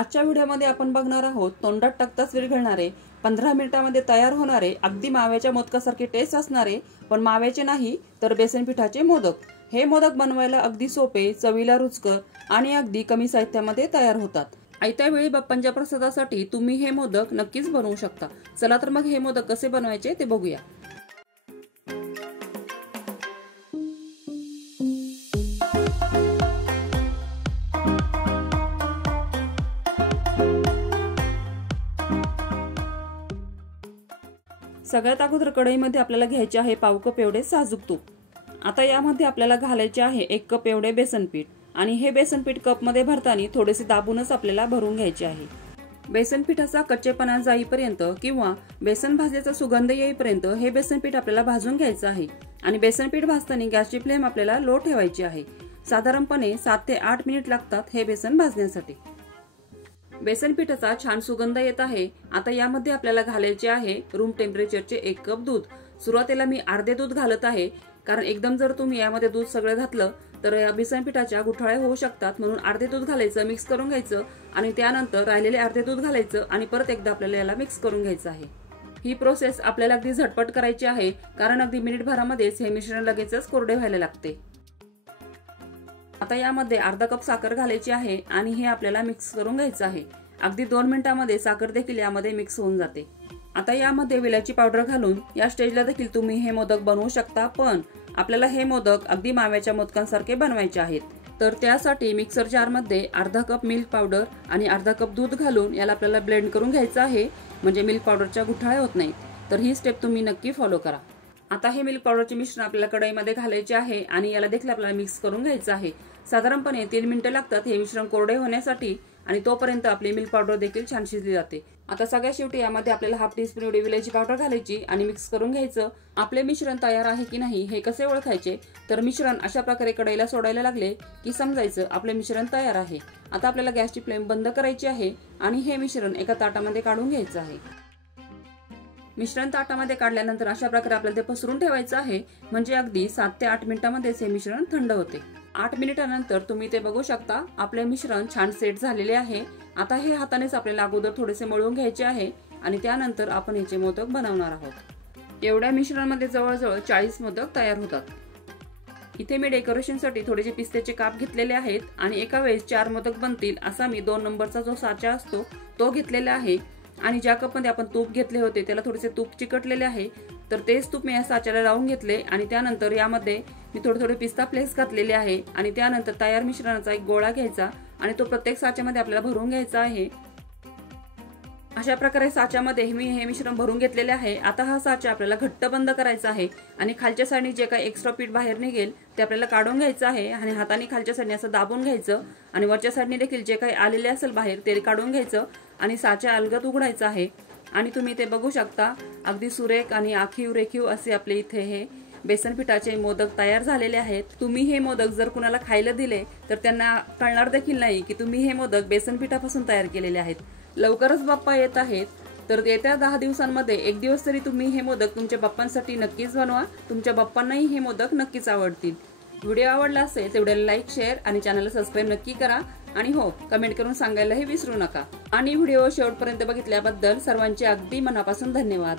आजच्या व्हिडिओमध्ये आपण बघणार आहोत तोंडात टाकताच विरघळणारे 15 मिनिटांमध्ये तयार होणारे अगदी माव्याच्या मोदकासारखे टेस्ट असणारे पण माव्याचे नाही तर बेसन पिठाचे मोदक। हे मोदक बनवायला अगदी सोपे, चवीला रुचकर आणि अगदी कमी साहित्यामध्ये तयार होतात। आयत्या वेळी बाप्पांच्या प्रसादासाठी तुम्ही हे मोदक नक्कीच बनवू शकता। चला तर मग हे मोदक कसे बनवायचे ते बघूया। सगळ्यात अगोदर कढईमध्ये आपल्याला घ्यायचे आहे पाव कप एवढे साजूक तूप। आता यामध्ये आपल्याला घालायचे आहे 1 कप एवढे बेसन पीठ आणि हे बेसन पीठ कप मध्ये भरताना थोडेसे दाबूनच आपल्याला भरून घ्यायचे आहे। बेसन पिठाचा कच्चेपणा जाईपर्यंत किंवा बेसन भाजल्याचा सुगंध येईपर्यंत हे बेसन पीठ आपल्याला भाजून घ्यायचं आहे आणि बेसन पीठ भाजताना गॅसची फ्लेम आपल्याला लो ठेवायची आहे। साधारणपणे 7 ते 8 मिनिट लागतात हे बेसन भाजण्यासाठी। बेसन पिठाचा छान सुगंध येत आहे। आता यामध्ये आपल्याला घालायचे आहे रूम टेम्परेचरचे 1 कप दूध। सुरुवातीला मी अर्धे दूध घालत आहे कारण एकदम जर तुम्ही यामध्ये दूध सगळं घातलं तर या बेसन पिठाच्या गुठळ्या होऊ शकतात, म्हणून अर्धे दूध घालायचं, मिक्स करून घ्यायचं आणि त्यानंतर राहिलेले अर्धे दूध घालायचं आणि परत एकदा आपल्याला याला मिक्स करून घ्यायचं आहे। ही प्रोसेस आपल्याला अगदी झटपट करायची आहे कारण अगदी मिनिटभरामध्येच हे मिश्रण लगेचच कोरडे व्हायला लागते। आता यामध्ये अर्धा कप साखर घालायची आहे आणि हे आपल्याला मिक्स करून घ्यायचं आहे। अगदी 2 मिनिटांमध्ये साखर देखील यामध्ये मिक्स होऊन जाते। आता यामध्ये वेलची पावडर घालून या स्टेजला देखील तुम्ही हे मोदक बनवू शकता, पण आपल्याला हे मोदक अगदी माव्याच्या मोदकांसारखे बनवायचे आहेत। तर त्यासाठी मिक्सर जार मध्ये अर्धा कप मिल्क पावडर आणि अर्धा कप दूध घालून याला आपल्याला ब्लेंड करून घ्यायचं आहे, म्हणजे मिल्क पावडरच्या गुठळ्या होत नाहीत। तर ही स्टेप तुम्ही नक्की फॉलो करा। आता हे मिल्क पावडरचे मिश्रण आपल्याला कढईमध्ये घालायचे आहे आणि याला देखील आपल्याला मिक्स करून घ्यायचं आहे। साधारणपणे 3 मिनिटे लागतात हे मिश्रण कोरडे होण्यासाठी आणि तोपर्यंत आपली मिल्क पावडर देखील छान शिजली जाते। आता सगळ्या शेवटी यामध्ये आपल्याला हाफ टीस्पून एवढी विलायची पावडर घालायची आणि मिक्स करून घ्यायचं। आपले मिश्रण तयार आहे की नाही हे कसे ओळखायचे, तर मिश्रण अशा प्रकारे कढईला सोडायला लागले की समजायचं आपले मिश्रण तयार आहे। आता आपल्याला गॅसची फ्लेम बंद करायची आहे आणि हे मिश्रण एका ताटामध्ये काढून घ्यायचं आहे। मिश्रण ताटामध्ये काढल्यानंतर अशा प्रकारे आपल्याला ते पसरून ठेवायचं आहे, म्हणजे अगदी 7 ते 8 मिनिटांमध्ये हे मिश्रण थंड होते। 8 मिनिटांनंतर तुम्ही ते बघू शकता आपले मिश्रण छान सेट झालेले आहे। आता हे हातानेच आपल्याला अगोदर थोडेसे मळून घ्यायचे आहे आणि त्यानंतर आपण याचे मोदक बनवणार आहोत। एवढ्या मिश्रणामध्ये जवळजवळ 40 मोदक तयार होतात। इथे मी डेकोरेशनसाठी थोडेसे पिस्त्याचे काप घेतलेले आहेत आणि एका वेळेस 4 मोदक बनतील असा मी 2 नंबरचा जो साचा असतो तो घेतलेला आहे आणि ज्या कपमध्ये आपण तूप घेतले होते त्याला थोडेसे तूप चिकटलेले आहे, तर तेच तूप मी या साच्याला लावून घेतले आणि त्यानंतर यामध्ये मी थोडे पिस्ता फ्लेक्स घातलेले आहे आणि त्यानंतर तयार मिश्रणाचा एक गोळा घ्यायचा आणि तो प्रत्येक साच्यामध्ये आपल्याला भरून घ्यायचा आहे। अशा प्रकारे साच्यामध्ये मी हे मिश्रण भरून घेतलेले आहे। आता हा साचा आपल्याला घट्ट बंद करायचा आहे आणि खालच्या साईडने जे काही एक्स्ट्रा पीठ बाहेर निघेल ते आपल्याला काढून घ्यायचं आहे आणि हाताने खालच्या साईडने असं दाबून घ्यायचं आणि वरच्या साईडने देखील जे काही आलेले असेल बाहेर ते काढून घ्यायचं आणि साचा अलगद उघडायचा आहे। आणि तुम्ही ते बघू शकता अगदी सुरेख आणि आखीव रेखीव असे आपले इथे हे बेसन पिठाचे मोदक तयार झालेले आहेत। तुम्ही हे मोदक जर कुणाला खायला दिले तर त्यांना कळणार देखील नाही की तुम्ही हे मोदक बेसन पिठापासून तयार केलेले आहेत। लवकरच बाप्पा येत आहेत, तर येत्या 10 दिवसांमध्ये एक दिवस तरी तुम्ही हे मोदक तुमच्या बाप्पांसाठी नक्कीच बनवा। तुमच्या बाप्पांनाही हे मोदक नक्कीच आवडतील। व्हिडिओ आवडला असेल तेवढ्या लाईक, शेअर आणि चॅनलला सबस्क्राईब नक्की करा आणि हो, कमेंट करून सांगायलाही विसरू नका। आणि व्हिडिओ शेवटपर्यंत बघितल्याबद्दल सर्वांचे अगदी मनापासून धन्यवाद।